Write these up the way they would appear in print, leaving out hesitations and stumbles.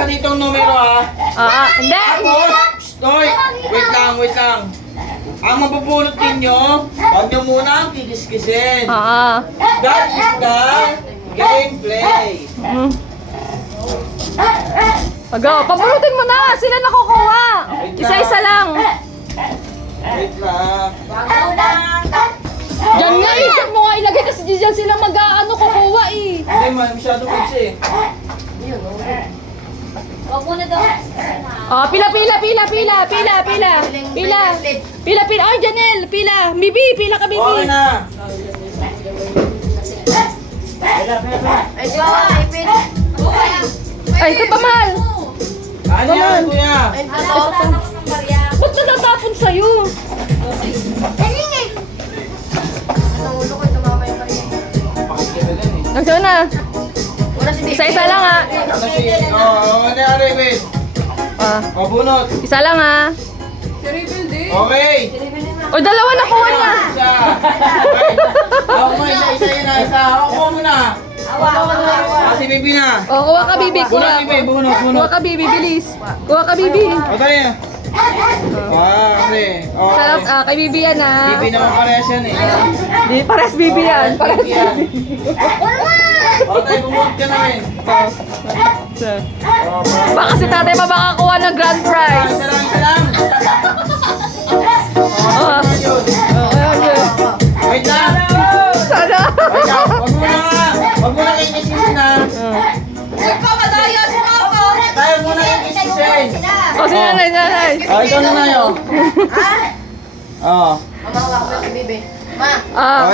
nasa ditong numero Hindi. Tapos, Noy, wait lang. Ang mabubunot ninyo, huwag nyo muna ang kikiskisin. That is the gameplay. Go, pabunutin mo na. Sila nakukuha. Isa-isa lang. Wait lang. Diyan nga eh. Diyan mo nga ilagay kasi diyan sila mag-ano kukuha eh. Hindi man, masyado kasi. Huwag mo na daw. Pila. Ay, Janelle, pila. Bibi, pila ka, Bibi. Okay na. Ay, jowa, ipin. Ay, ito pa, mahal. Ano yan, kuya? Ba't natatapon sa'yo? Nagsawa na. Isa-isa lang ha. Ano si... ano yan, wait. Bunot. Isa lang ha. Okay. O, dalawa nakuha niya. Isa. Okay. Ako mo, isa yun na. Isa. Ako mo na. Si Bibi na. O, kuha ka, Bibi. Bunot, Bibi. Bunot. Kuha ka, Bibi. Bilis. Kuha ka, Bibi. O, tayo na. Kasi. Sarap, kay Bibi yan ha. Bibi naman parehas yan eh. Di, pares Bibi yan. Pares Bibi. O, tayo, bumunot ka na rin. Baka si tatay pa makakuha ng grand prize. Isa lang. Wait lang. Sana. Wait lang. Wag mo na kikisisin na. Madaya si Papa. Tayo muna kikisisin. O, si nanay. Ikaw na tayo. Mamawa ko si Bibi. Ma.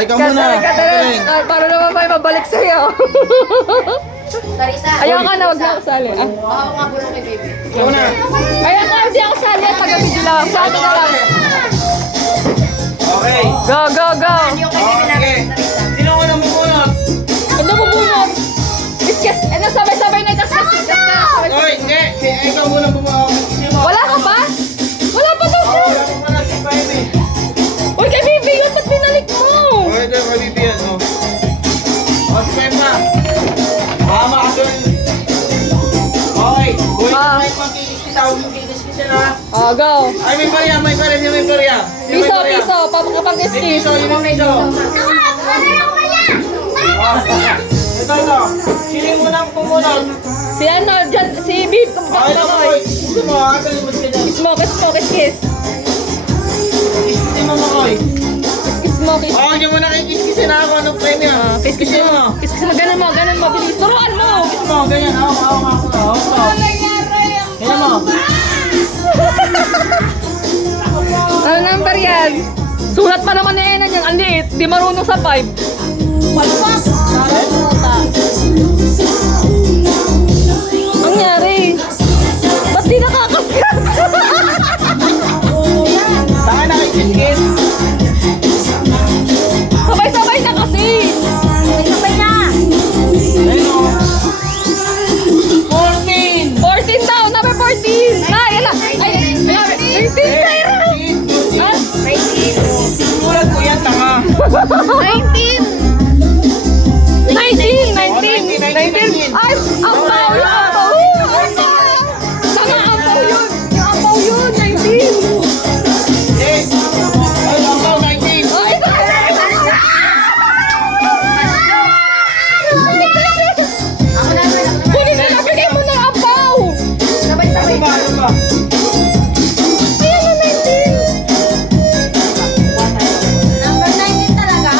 Ikaw muna. Para naman may mabalik sa'yo. Tarisa. Ayaw ka na, wag na ako sali. Baka nga bulong kay Bibi. Ikaw na. Ayaw ka, hindi ako sali. Taga-video lang. Sa akin na lang. Okay. Go. Yung kay Bibi na. Okay. Sino ko nang bubunot? Ano mo bunod? Kiss. Ano, sabay-sabay na itas. Oy, hindi. Ikaw muna bubunot. Wala ka ba? Wala pa daw siya. Wala pa pala si Paime. Uy, kay Bibi yun. Ba't binalik mo? Okay, ito yung kabibiyan. Si Paime. Tama ka doon. Okay. Uy, may pangkikis-kitawag yung kikis-kisin ha. Go. Ay, may barya. Piso. Papakapang-kiss-kiss. Yung piso. Ito. Sino yung munang pumunot? Si ano, dyan, si Bib. Ito mo, Koy. Gusto mo, galing mo siya dyan. Kiss. Kiss mo mo, Koy. Kiss mo. Hindi mo na kikis-kisin ako. Anong premyo? Kiss mo. Ganun mo, bilis. Turuan mo. Kiss mo, ganyan. Hawak ako. Ganyan mo. Ano number yan? Sulat pa naman ni Ena niyan. Ang liit. Di marunong sa 5. Palpas. Ang nangyari? Ba't di nakakaskas? Taka na kikis-kiss. Sabay-sabay na kasi. Sabay na. Ayun o. 14. 14 daw. Number 14. Na, yan na. Ay, 13 tayo. Sulat ko yan, tanga. 19. Ay, ampaw yun. Tanga, ampaw yun. Ampaw yun, 19. Ay, ako, 19. Oh, isa. Kunin na, bigay mo ng ampaw. Sabay-sabay. Ano ba? Ayan na, 19. Number 19 talaga.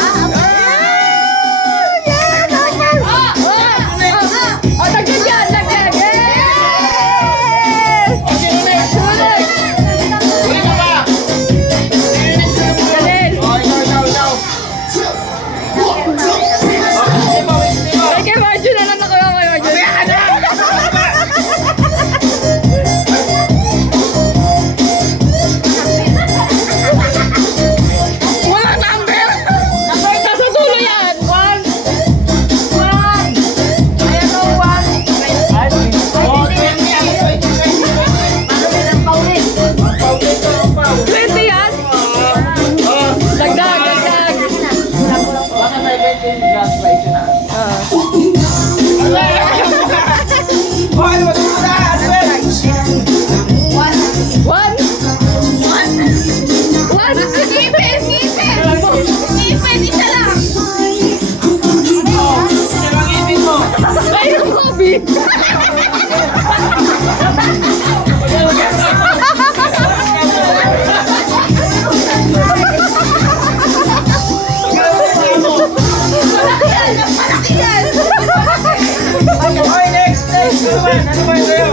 Ano ba yun sa'yo?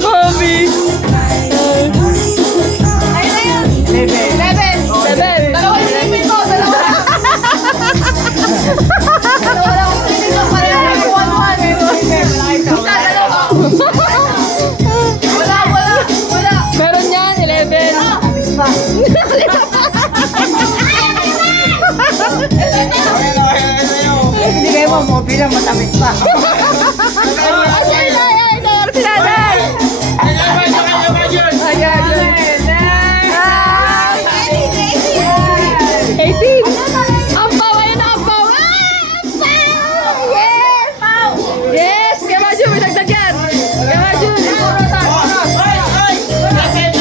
Bobby! Ayun na yun. 11. Dalawa yung limit ko. Dalawa lang yung limit ko. Pareho na yung 1-1. Isa, dalawa. Wala. Meron yan, 11. Okay sa'yo. Hindi kayo mamobi na matamit pa. Ay, si nanay! Ay, yun. Ayan, yun. 18! Ampaw! Ayun na, ampaw! Yes! Kaya Maju, may dagdag yan! Kaya Maju! Ano nga ampaw? Ano? 10?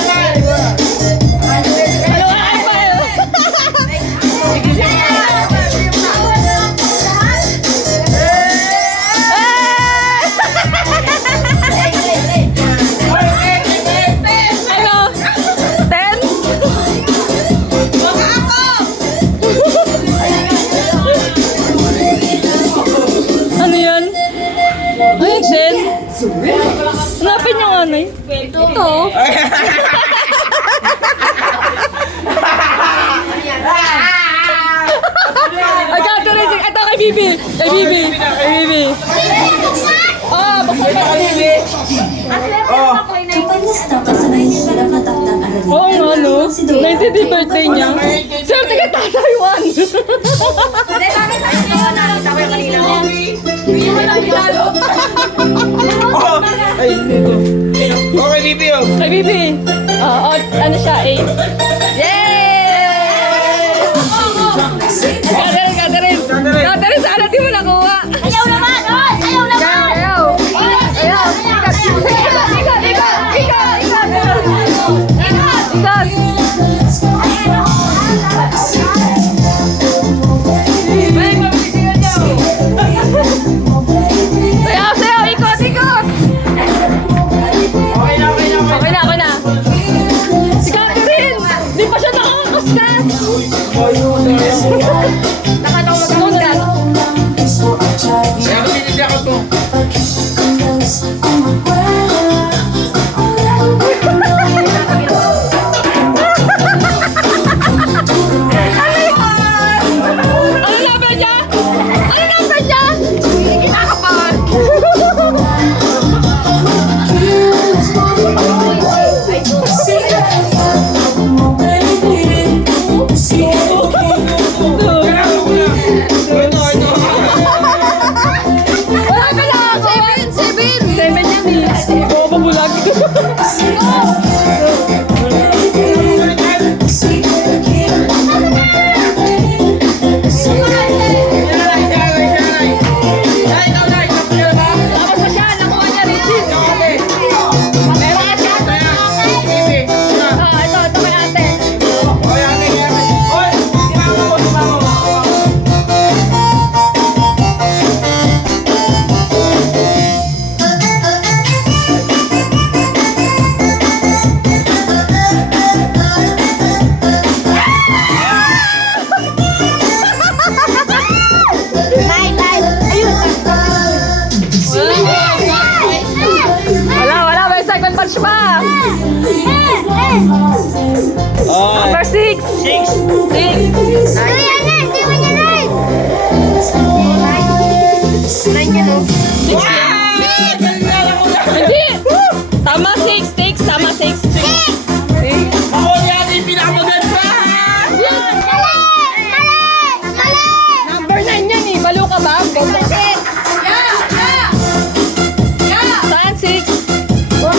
Ano yan? Ay, 10? Hanapin niyo nga, Nay. Ito. Ay, Catherine, ito kay Bibi. Kay Bibi. Kay Bibi. Oh, buksan mo kay Bibi. Oh. Oo nga, no? 90th birthday niya. Sir, taga Taiwan. Nakita ko yung kanina. Oh. Ay, dito. Okay, Bibi, oh. Kay Bibi. Oo, ano siya, 8. Yay! Catherine! Catherine, sana di mo nakuha. Ayaw naman! Ayaw naman! Ayaw! Ayaw! Ikat! Sayaw, sayaw! Ikot, ikot! Okay na. Okay na. Si Catherine! Di pa siya nakakaskas! Nakatawag na lang. Kaya ko sinindi ako to. Ano number niya? Ano number niya? Kinakabahan. Wala ka na! 7 yan eh. Oo, pabulag. Tapos na siya, nakuha niya Richie. Meron ka siya. Ito kay ate. Wala, may second batch pa. Number 6. 6. Hindi. Tama 6. Tama 6. Number 9 yan eh. Balo ka ba? Saan 6? 4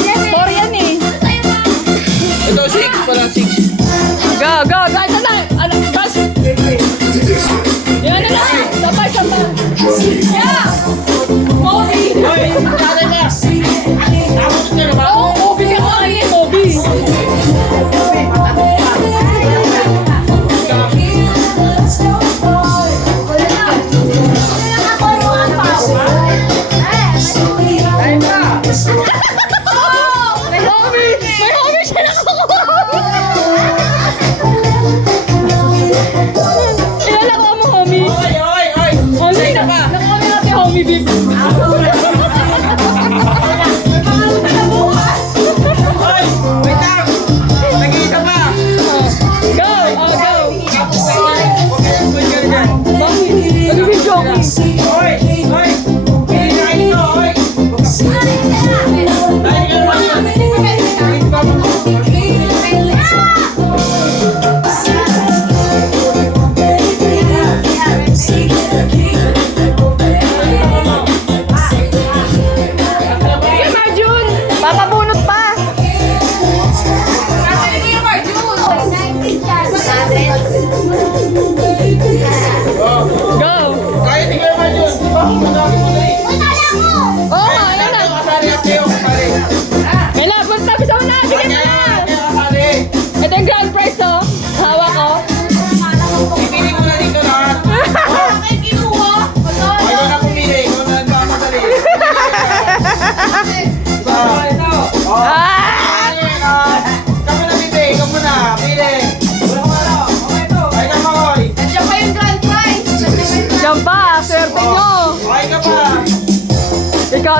yan eh. Ito, 6 pala, 6. Go. Ito na. Ano? Bas. Yan na lang. Sabay. Yeah. Moby. Hoy, kaya na. Tapos na ba? Oo, Moby ka pa rin. Moby. May hobby siya nakukuha.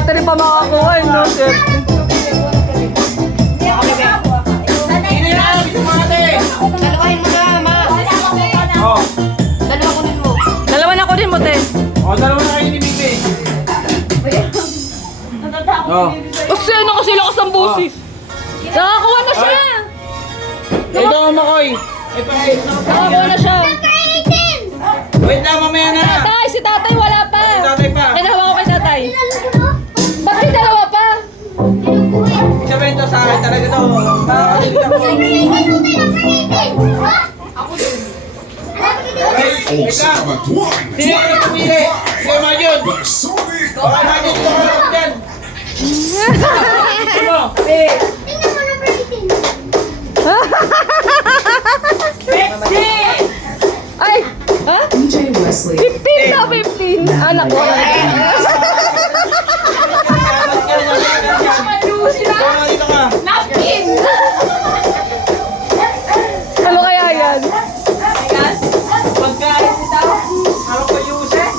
battery pa makakuha, no? Shit. Hindi na, bisa mo ate. Dalawahin mo na, ma. Oh. Dalawa kunin mo. Dalawa na ko din mo, te. Oh, dalawa na kayo ni Bibi. Oh. Kasi ano kasi lakas ang busis. Nakakuha na siya. Ito ang makoy. Ito ay Nakakuha na siya. Wait lang, mamaya na. Tatay, si tatay wala pa. Si tatay pa. Kinahawa ko kay tatay. Ba't may dalawa pa? Sabihin to sa akin talaga to. Makakalimutan ko. Wait lang. Sino yung pumili? Sige, Majun. Okay, Majun. Ito ka lang dyan. Sino? Ay! Ha? DJ Wesley. 15 na 15. Anak ko. Ikaw, dito ka. Ano kaya yan? Pagkain kita. Ano pa use eh?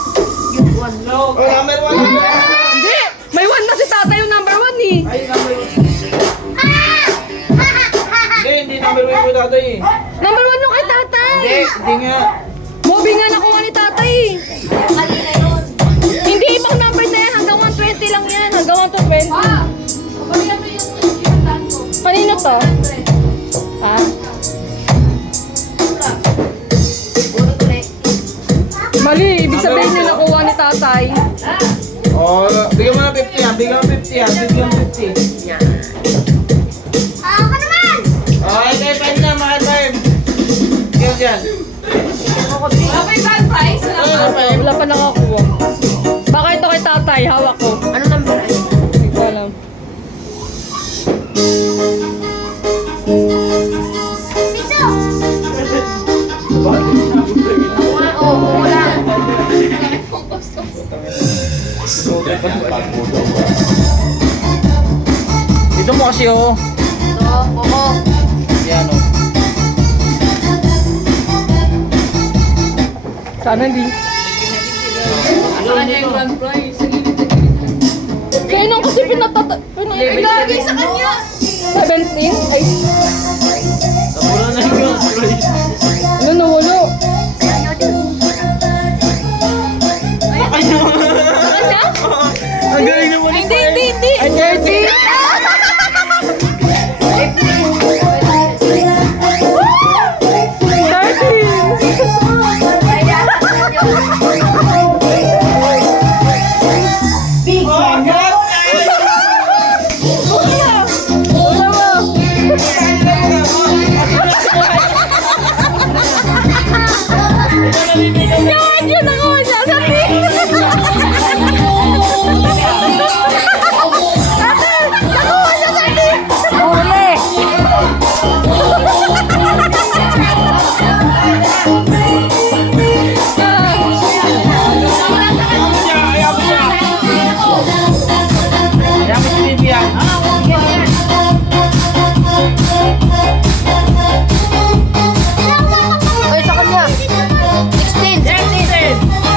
Oh, number one. Hindi! May 1 na si tatay yung number 1 eh. Ay, number one. Hindi number one ko tatay eh. Number 1 yung kay tatay. Hindi nga. Mobi nga nakuha ni tatay eh. Kanina yun. Hindi ibang number na yan. Hanggang 120 lang yan. Hanggang 120. Kapalihan mo yung daan ko. Kanino to? Ha? Puro correct. Mali. Ibig sabihin niya nakuha ni tatay. Oh, bigyan mo na 50 yan. Bigyan mo 50 yan. Bigyan mo 50. Okay, tayo pa na. Mga time. Bigyan dyan. Wala pa yung grand prize? Wala pa nakakuha. Baka ito kay tatay. Hawak ko. Ano number? Hindi ko alam. Wala. Dito mo kasi oh. Ito, Coco. Yan oh. Sana hindi. Ano kanya yung grand prize? Kaya nang kasi pinatata... Lagi sa kanya. 17? Ay, Sabura na yun. ano nawalo? Ang galing naman. Hindi. Ay, 30. Oh, God! Yan, yun ako niya. Sabi. Nakuha niya sa akin. Huli. Kaya mo si Bibi yan. Ay, sa kanya. 16.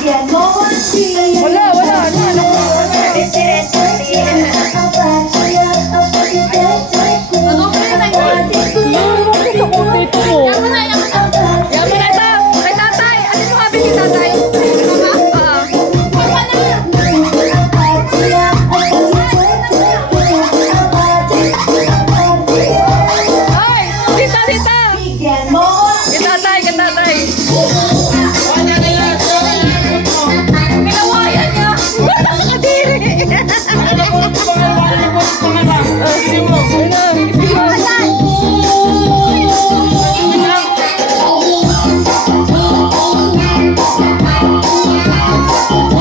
Wala. Ano? Sa dito mo. Yaman na ito. Kay tatay. Ano yung habi ni tatay? Ay! Dita! Kay tatay. Pinawayan niya. Ba't ang kadiri?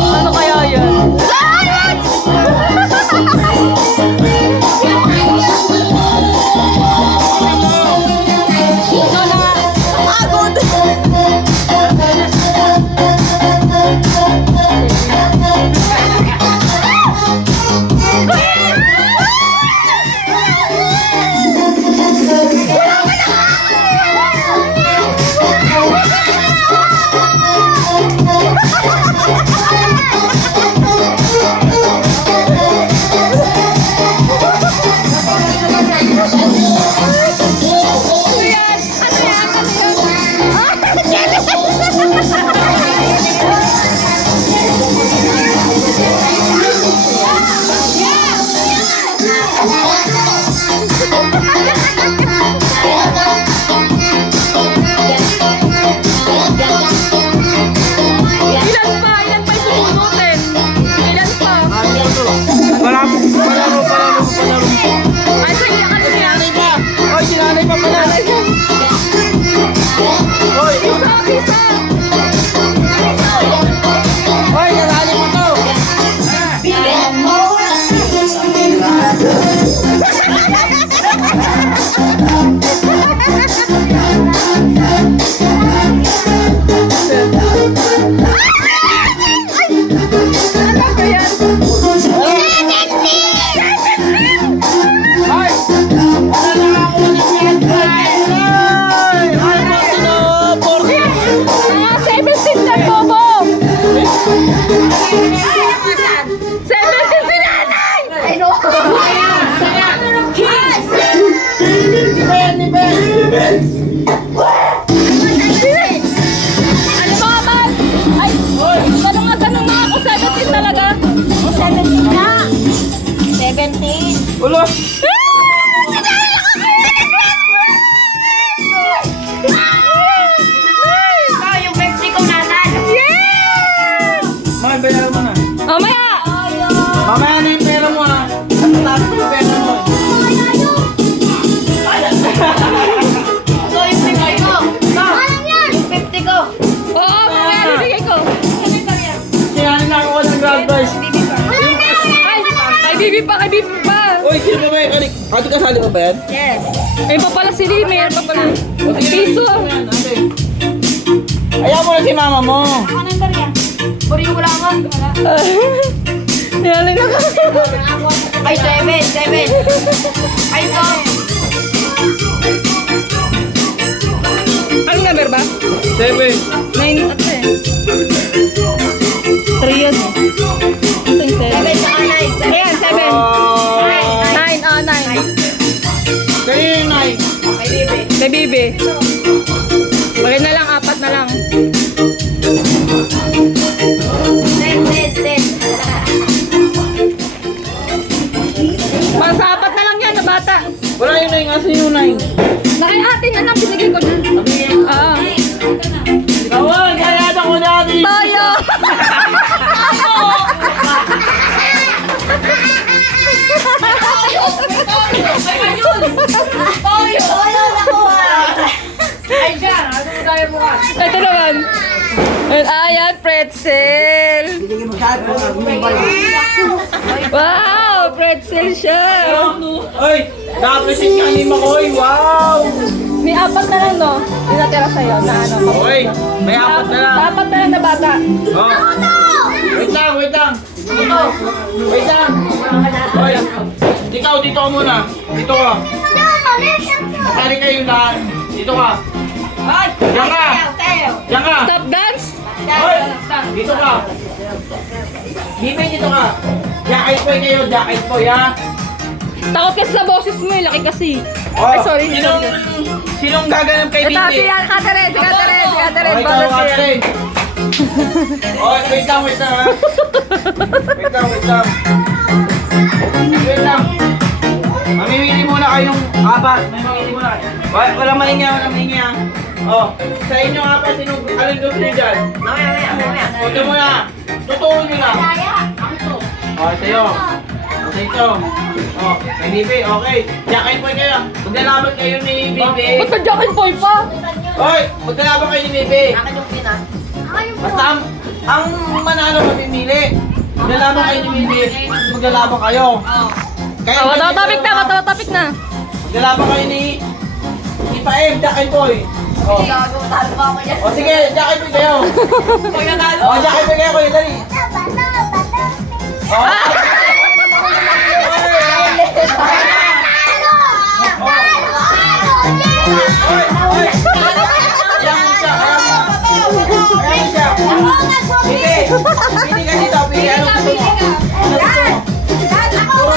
Ano kaya yan? Ito na nga. Pagod. Ilan pa yung susunutin? Ilan pa? Palaro. Ay, sige, ano siya? Oy, sinanay pa pala. Oy, Isa. oy, narali mo to. Ano ba yan? Ay! Wala na ako ulit yan. Ay! Ay, ba't na? Mga 17 na bobo! 17 si nanay! Ay, no! Ano ba man? Ay, tanong nga ako, 17 talaga. 17 na! 17! Ulo! Yung 50 ko nasan. May bayaran mo na. Mamaya! Mamaya na yung pera mo ha. Natatapos ko yung pera mo. So, yung 50 ko. Yung 50 ko. Oo, mamaya bibigay ko. Sinanay na ako ng grab guys. Kay Bibi pa. Uy, sino ba yung kalik? Ate kasali mo ba yan? Yes. Ay, pa pala si Lee, mayroon pa pala. Piso. Ayaw mo na si mama mo. Ako nang dali ah. Puriyo ko lang ako. Niyalin na ka. Ay, 7. Ay, ko. Anong number ba? 7. 9 at 3 yan eh. Ito yung 7. 7 sa kanay. Ayan, 7. 9, 9. Kayo yung 9. May bibi. May Bibi. Bagay na lang, 4 na lang. 10. Para sa 4 na lang yan, na bata. Wala yung 9. Asan yung 9? Nakihati na lang, binigay ko na. Oo. Tawag! Kaya na ko dati! Toyo! Toyo nakuha. Ay, dyan. Ano mo tayo mo ka? Ito naman. Ayan, pretzel. Wow, pretzel siya. Ay! Nakapresent ka ni Makoy! Wow! May 4 na lang, no? Yung natira sa'yo na ano. Oy! May 4 na lang! 4 na lang na bata. Oh. Wait lang! Wait lang! Oy! Ikaw, dito ka muna! Dito ka! Nakali kayo lahat! Dito ka! Ay! Diyan ka! Tayo. Diyan ka! Stop dance? Hoy! Dito ka! Bibi, dito ka! Jacket boy kayo, jacket boy ha! Takot kasi sa boses mo eh, laki kasi. Oh, Ay, sorry. Sinong gaganap kay Ito, Bibi? si Catherine, si Catherine, si Catherine. Oh, ikaw, Volunteer. Catherine. Oh, wait lang ha. Wait lang. Wait lang. Mamimili muna kayong apat. Mamimili muna kayo. Walang mahingi ha. Oh, sa inyo apat, sinong anong gusto niyo dyan? Mamaya. Ito muna. Tutuon nyo lang. Oh, sa'yo. Oh, sa ito. Oh, kay Bibi, okay. Jacket boy kayo. Maglalaban kayo ni Bibi. Ba't ka Jack and Boy pa? Hoy, maglalaban kayo ni Bibi. Basta ang manalo mamimili. Maglalaban kayo ni Bibi. Maglalaban kayo. Kaya Topic na. maglalaban kayo ni Paem, Jacket boy. Oh. Oh, sige, Jacket boy kayo. Oh, Jacket boy kayo, kuya, dali. Oh. Pili ka dito, pili. Anong gusto mo?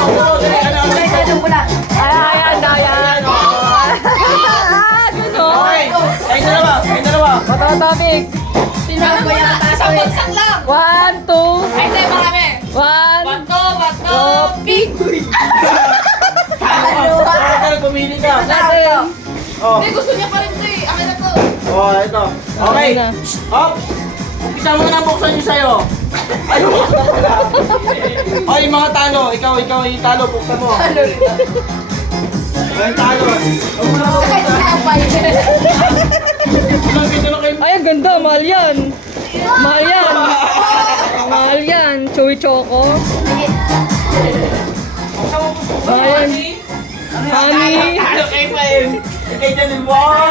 Turo, dali. Ayan. Gano'n. Okay, kayo dalawa. Topic. Isang bagsak lang. 1, 2, Ay, hindi, marami. 1, Bato. topic. Pumili ka. Natin. Oh. Hindi, gusto niya pa rin ito eh. Akin na to. Oh, ito. Okay. Okay na. Hop. Umpisa mo na buksan yung sayo. Ay, buksan mo na. Oh, yung mga talo. Ikaw yung talo. Buksan mo. Yung talo. Huwag mo na buksan. Ilang ganyan na kayo. Ay, ang ganda. Mahal yan. Mahal yan. Chewy Choco. Mahal yan. Mami. Ano kayo pa yun? Ikay dyan yung wow!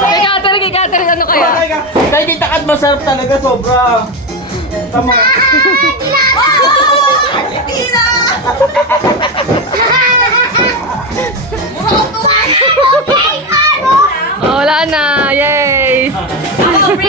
Kay Catherine, ano kaya? Dahil di takad masarap talaga, sobra. Tama. Tira! Oh, wala na. Yay!